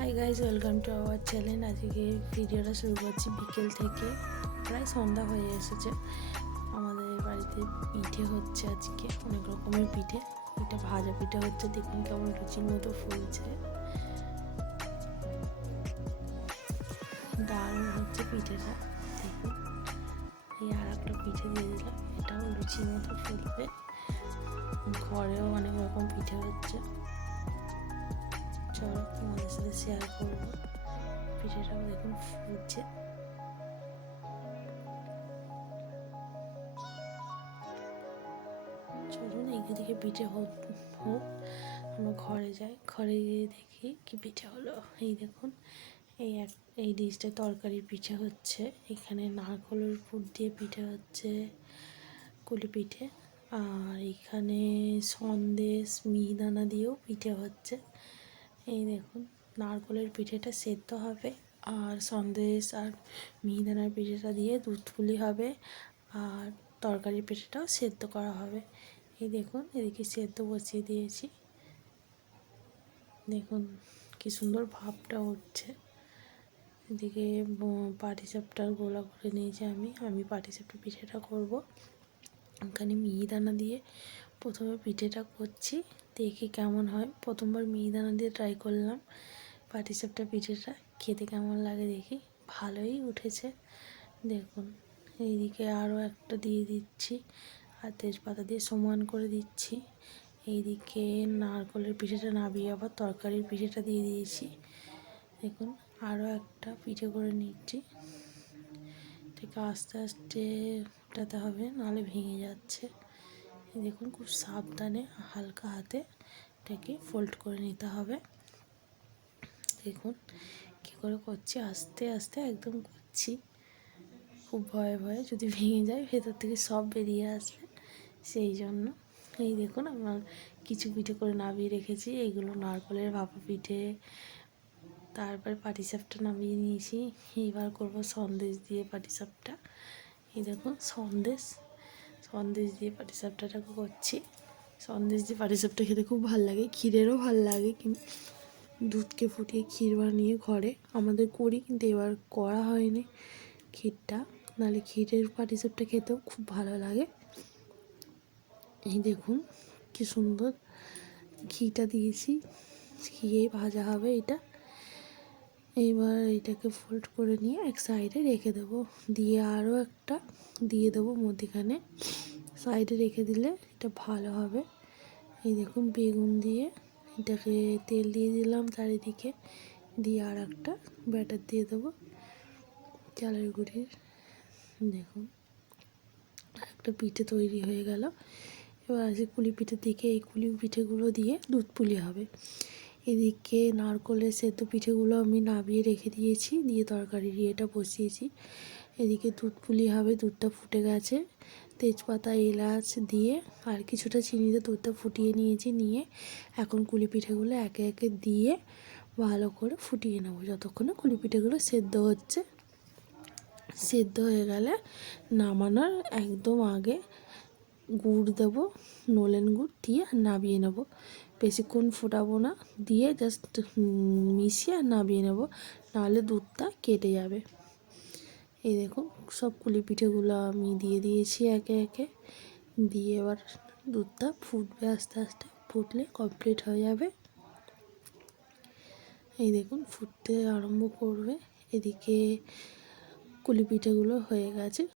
Hi guys welcome to our channel আজকে ভিডিওটা শুরু করছি বিকেল থেকে। প্রায় সন্ধ্যা হয়ে এসেছে। আমাদের বাড়িতে পিঠে হচ্ছে আজকে, অনেক রকমের পিঠে। এটা ভাজা পিঠে হচ্ছে, দেখুন কেমন লুচির মতো ফুলছে। দারুণ হচ্ছে পিঠেটা, দেখুন। এই আর একটা পিঠে দিয়ে দিলাম, এটাও লুচির মতো ফুলবে। ঘরেও অনেক রকম পিঠে হচ্ছে। চলো তোমাদের সাথে শেয়ার করব পিঠেটাও দেখুন ফুটছে চলুন এইদিকে পিঠে হোক হোক আমরা ঘরে যাই ঘরে গিয়ে দেখি কি পিঠে হলো এই দেখুন এই এক এই ডিশটা তরকারি পিঠে হচ্ছে এখানে নারকলের পুর দিয়ে পিঠে হচ্ছে কুলি পিঠে আর এখানে সন্দেশ মিহিদানা দিয়েও পিঠে হচ্ছে এই দেখুন, নারকলের পিঠেটা সেদ্ধ হবে আর সন্দেশ আর মিহিদানার পিঠেটা দিয়ে দুধ পুলি হবে আর তরকারির পিঠেটাও সেদ্ধ করা হবে। এই দেখুন, এদিকে সেদ্ধ বসিয়ে দিয়েছি। দেখুন, কি সুন্দর ভাবটা উঠছে। এদিকে পাটিসাপটার গোলা করে নিয়েছি আমি। আমি পাটিসাপটা পিঠেটা করব। ওখানে মিহিদানা দিয়ে প্রথমে পিঠেটা করছি, দেখি কেমন হয়। প্রথমবার মিহিদানা দিয়ে ট্রাই করলাম পাটিসাপটা পিঠেটা খেতে কেমন লাগে দেখি। ভালোই উঠেছে, দেখুন। এইদিকে আরও একটা দিয়ে দিচ্ছি, আর তেজপাতা দিয়ে সমান করে দিচ্ছি। এইদিকে নারকলের পিঠেটা নাবিয়ে আবার তরকারির পিঠেটা দিয়ে দিয়েছি। দেখুন আরও একটা পিঠে করে নিচ্ছি। ঠিক আস্তে আস্তে ওটাতে হবে, নাহলে ভেঙে যাচ্ছে। দেখুন, খুব সাবধানে হালকা হাতে এটাকে ফোল্ড করে নিতে হবে। দেখুন কী করে করছি, আস্তে আস্তে একদম করছি। খুব ভয়ে ভয়ে যদি ভেঙে যায়, ভেতর থেকে সব বেরিয়ে আসবে। সেই জন্য এই দেখুন, আমার কিছু পিঠে করে নামিয়ে রেখেছি। এইগুলো নারকলের ভাপা পিঠে, তারপরে পাটিসাপটা নামিয়ে নিয়েছি। এবার করব সন্দেশ দিয়ে পাটিসাপটা এই দেখুন, সন্দেশ সন্দেশ দিয়ে পাটিসাপটাটাকে করছি। সন্দেশ দিয়ে পাটিসাপটা খেতে খুব ভালো লাগে, ক্ষীরেরও ভালো লাগে কিন্তু দুধকে ফুটিয়ে ক্ষীর বানিয়ে ঘরে। আমাদের করি, কিন্তু এবার করা হয়নি ক্ষীরটা। নাহলে ক্ষীরের পাটিসাপটা খেতেও খুব ভালো লাগে। এই দেখুন, কি সুন্দর ঘিটা দিয়েছি। ঘিয়ে ভাজা হবে এটা। এবার এটাকে ফোল্ড করে নিয়ে এক সাইডে রেখে দেবো। দিয়ে আরও একটা দিয়ে দেবো মধ্যিখানে। সাইডে রেখে দিলে এটা ভালো হবে। এই দেখুন, বেগুন দিয়ে এটাকে তেল দিয়ে দিলাম চারিদিকে। দিয়ে আর একটা ব্যাটার দিয়ে দেবো চালের গুঁড়ির। দেখুন, একটা পিঠে তৈরি হয়ে গেল। এবার আছে কুলি পিঠের দিকে। এই কুলি পিঠেগুলো দিয়ে দুধ পুলি হবে। এদিকে নারকলের সেদ্ধ পিঠেগুলো আমি নাবিয়ে রেখে দিয়েছি, দিয়ে তরকারি এটা বসিয়েছি। এদিকে দুধ পুলি হবে, দুধটা ফুটে গেছে। তেজপাতা, এলাচ দিয়ে আর কিছুটা চিনিতে দুধটা ফুটিয়ে নিয়েছি, নিয়ে এখন কুলি পিঠেগুলো একে একে দিয়ে ভালো করে ফুটিয়ে নেব যতক্ষণে কুলি পিঠেগুলো সেদ্ধ হচ্ছে। সেদ্ধ হয়ে গেলে নামানোর একদম আগে গুড় দেব, নলেন গুড় দিয়ে নামিয়ে নেব। বেশিক্ষণ ফোটাবো না, দিয়ে জাস্ট মিশিয়ে নামিয়ে নেব, নাহলে দুধটা কেটে যাবে। এই দেখুন সব কুলি পিঠেগুলো আমি দিয়ে দিয়েছি একে একে, দিয়ে এবার দুধটা ফুটবে আস্তে আস্তে, ফুটলে কমপ্লিট হয়ে যাবে। এই দেখুন, ফুটতে আরম্ভ করবে, এদিকে কুলি পিঠেগুলো হয়ে গেছে।